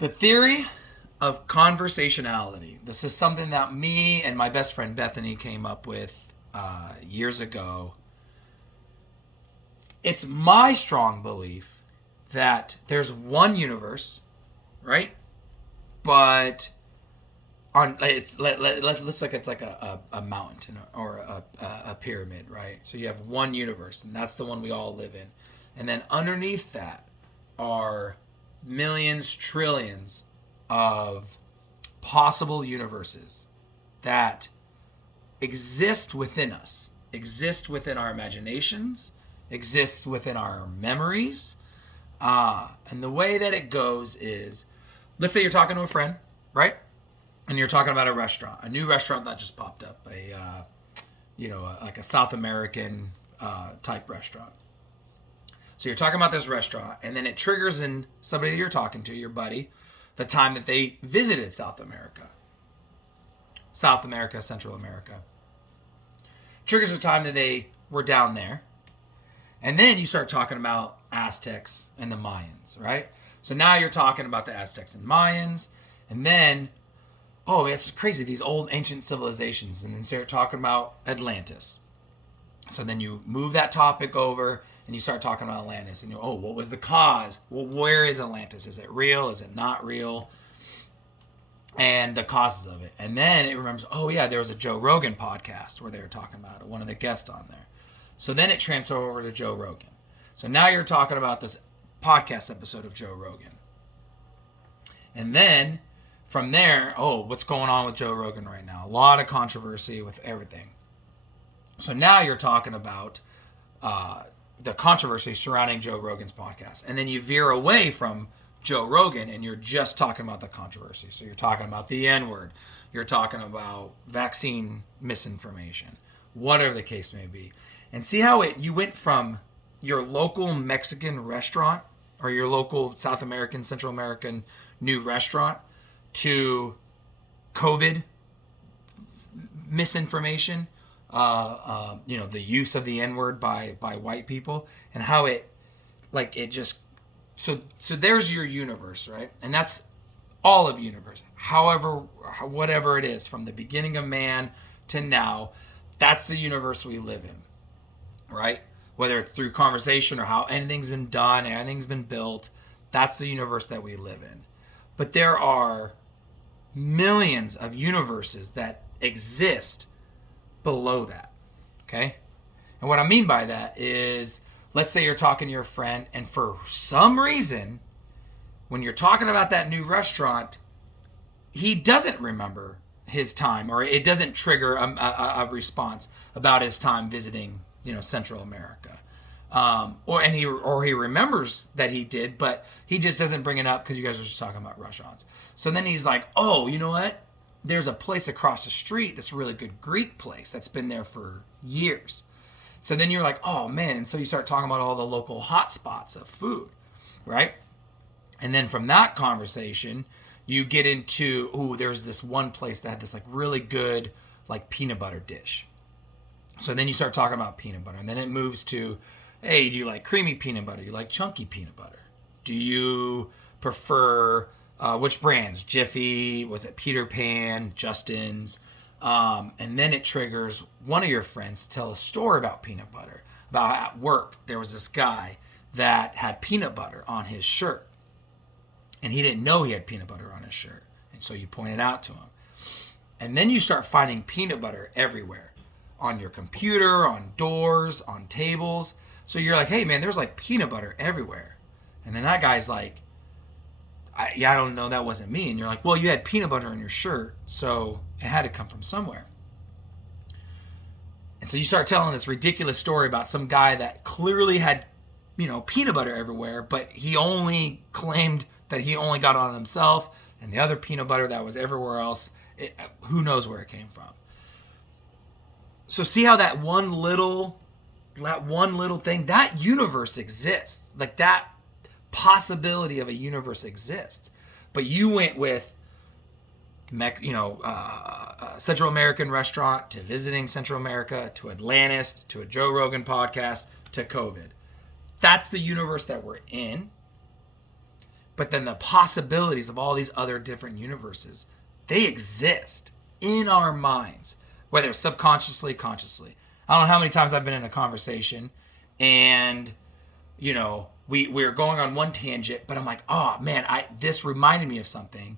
The theory of conversationality. This is something that me and my best friend Bethany came up with years ago. It's my strong belief that there's one universe, right? But let's look, it's like a mountain or a pyramid, right? So you have one universe, and that's the one we all live in. And then underneath that are millions, trillions of possible universes that exist within us, exist within our imaginations, exist within our memories. And the way that it goes is, let's say you're talking to a friend, right? And you're talking about a restaurant, a new restaurant that just popped up, like a South American type restaurant. So you're talking about this restaurant, and then it triggers in somebody that you're talking to, your buddy, the time that they visited South America, Central America. Triggers the time that they were down there. And then you start talking about Aztecs and the Mayans, right? So now you're talking about the Aztecs and Mayans, and then, oh, it's crazy, these old ancient civilizations, and then start talking about Atlantis. So then you move that topic over and you start talking about Atlantis, and what was the cause? Well, where is Atlantis? Is it real? Is it not real? And the causes of it. And then it remembers, there was a Joe Rogan podcast where they were talking about it, one of the guests on there. So then it transfers over to Joe Rogan. So now you're talking about this podcast episode of Joe Rogan. And then from there, what's going on with Joe Rogan right now? A lot of controversy with everything. So now you're talking about the controversy surrounding Joe Rogan's podcast. And then you veer away from Joe Rogan and you're just talking about the controversy. So you're talking about the N-word. You're talking about vaccine misinformation, whatever the case may be. And see how you went from your local Mexican restaurant or your local South American, Central American new restaurant to COVID misinformation, the use of the N-word by white people, and how so there's your universe, right? And that's all of universe. However, whatever it is, from the beginning of man to now, that's the universe we live in, right? Whether it's through conversation or how anything's been done, anything's been built, that's the universe that we live in. But there are millions of universes that exist below that, okay? And what I mean by that is, let's say you're talking to your friend, and for some reason, when you're talking about that new restaurant, he doesn't remember his time, or it doesn't trigger a response about his time visiting, Central America. Or he remembers that he did, but he just doesn't bring it up because you guys are just talking about restaurants. So then he's like, you know what? There's a place across the street, this really good Greek place that's been there for years. So then you're like, oh man. And so you start talking about all the local hot spots of food, right? And then from that conversation, you get into, there's this one place that had this really good peanut butter dish. So then you start talking about peanut butter, and then it moves to, hey, do you like creamy peanut butter? Do you like chunky peanut butter? Do you prefer which brands? Jiffy, was it Peter Pan, Justin's? And then it triggers one of your friends to tell a story about peanut butter. About at work, there was this guy that had peanut butter on his shirt. And he didn't know he had peanut butter on his shirt. And so you point it out to him. And then you start finding peanut butter everywhere. On your computer, on doors, on tables. So you're like, hey man, there's peanut butter everywhere. And then that guy's like, I don't know, that wasn't me. And you're like, well, you had peanut butter on your shirt, so it had to come from somewhere. And so you start telling this ridiculous story about some guy that clearly had, peanut butter everywhere, but he only claimed that he only got on himself, and the other peanut butter that was everywhere else, who knows where it came from. So see how that one little thing, that universe exists. That possibility of a universe exists. But you went with, Central American restaurant to visiting Central America to Atlantis to a Joe Rogan podcast to COVID. That's the universe that we're in. But then the possibilities of all these other different universes, they exist in our minds, whether subconsciously, consciously. I don't know how many times I've been in a conversation and, you know, we're going on one tangent, but I'm like, oh man, this reminded me of something.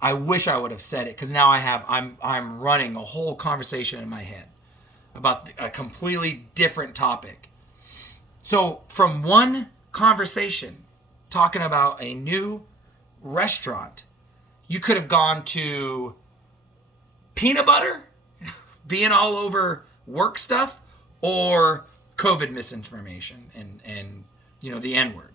I wish I would have said it, because now I'm running a whole conversation in my head about a completely different topic. So from one conversation talking about a new restaurant, you could have gone to peanut butter being all over work stuff, or COVID misinformation and you know, the N-word.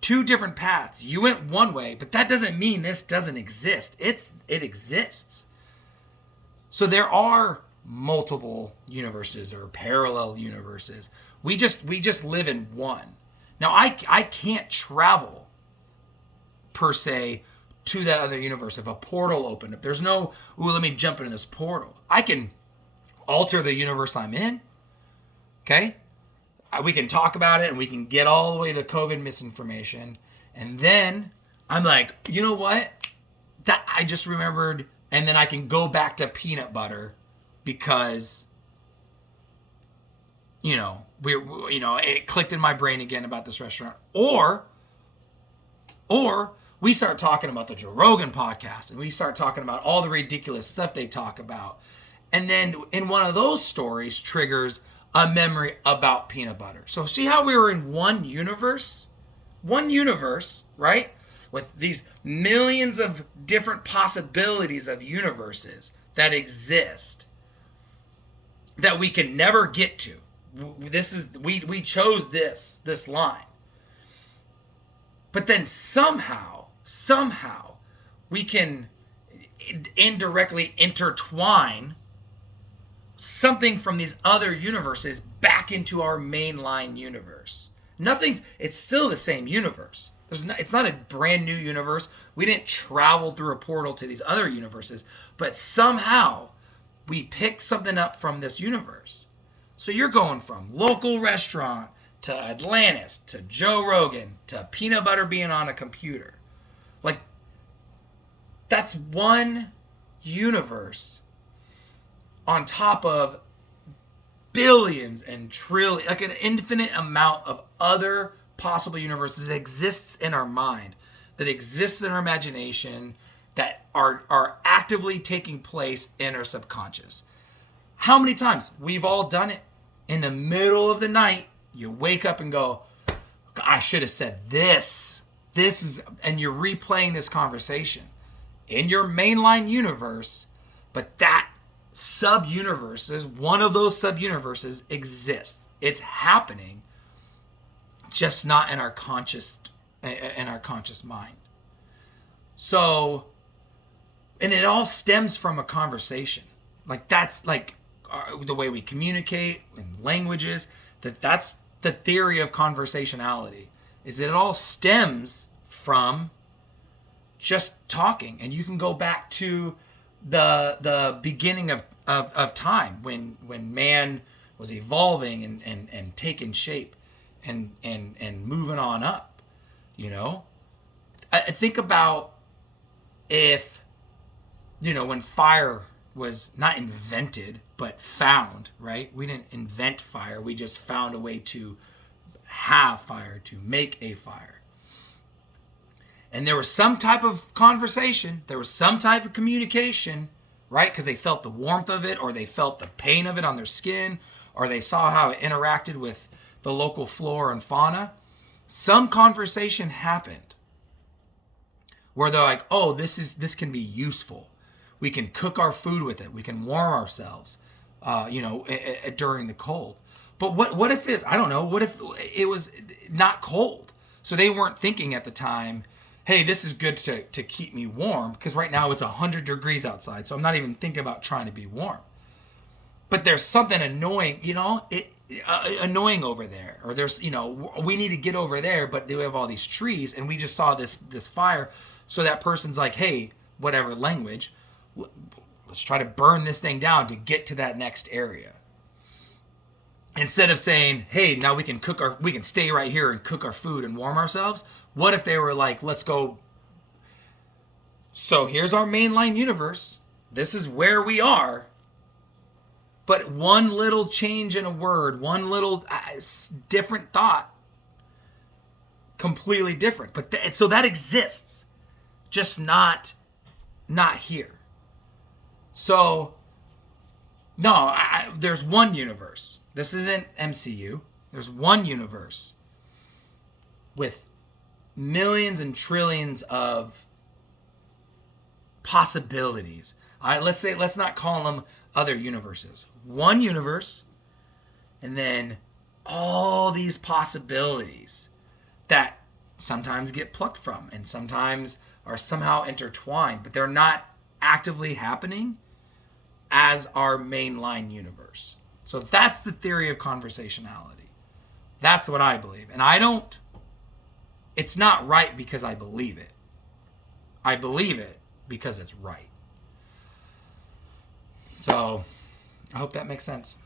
Two different paths. You went one way, but that doesn't mean this doesn't exist. It exists. So there are multiple universes or parallel universes. We just live in one. Now I can't travel per se to that other universe. If a portal opened up, there's no, let me jump into this portal. I can alter the universe I'm in. Okay? We can talk about it and we can get all the way to COVID misinformation. And then I'm like, you know what? That I just remembered. And then I can go back to peanut butter because, you know, it clicked in my brain again about this restaurant. Or we start talking about the Joe Rogan podcast and we start talking about all the ridiculous stuff they talk about. And then in one of those stories triggers a memory about peanut butter. So see how we were in one universe, right? With these millions of different possibilities of universes that exist that we can never get to. We chose this line. But then somehow we can indirectly intertwine something from these other universes back into our mainline universe. It's still the same universe. It's not a brand new universe. We didn't travel through a portal to these other universes, but somehow we picked something up from this universe. So you're going from local restaurant to Atlantis to Joe Rogan to peanut butter being on a computer. Like, that's one universe on top of billions and trillions, like an infinite amount of other possible universes that exists in our mind, that exists in our imagination, that are actively taking place in our subconscious. How many times? We've all done it. In the middle of the night, you wake up and go, I should have said this. And you're replaying this conversation in your mainline universe, but that one of those sub-universes exists. It's happening, just not in our conscious mind. So, and it all stems from a conversation. Like, that's like the way we communicate in languages. That's the theory of conversationality. Is it all stems from just talking, and you can go back to the beginning of time when man was evolving and taking shape and moving on up. You know, I think about if, you know, when fire was not invented but found, right? We didn't invent fire, we just found a way to have fire, to make a fire. And there was some type of conversation, there was some type of communication, right? Because they felt the warmth of it, or they felt the pain of it on their skin, or they saw how it interacted with the local flora and fauna. Some conversation happened where they're like, oh, this can be useful. We can cook our food with it. We can warm ourselves, during the cold. But what if it's, I don't know, what if it was not cold? So they weren't thinking at the time, hey, this is good to keep me warm, because right now it's 100 degrees outside, so I'm not even thinking about trying to be warm. But there's something annoying, annoying over there. Or there's, we need to get over there, but we have all these trees, and we just saw this fire. So that person's like, hey, whatever language, let's try to burn this thing down to get to that next area. instead of saying, hey, now we can stay right here and cook our food and warm ourselves, what if they were like, let's go. So here's our mainline universe. This is where we are. But one little change in a word, one little different thought, completely different. But so that exists, just not here. So, no, there's one universe. This isn't MCU. There's one universe with millions and trillions of possibilities. Let's not call them other universes. One universe, and then all these possibilities that sometimes get plucked from and sometimes are somehow intertwined, but they're not actively happening as our mainline universe. So that's the theory of conversationality. That's what I believe. And it's not right because I believe it. I believe it because it's right. So I hope that makes sense.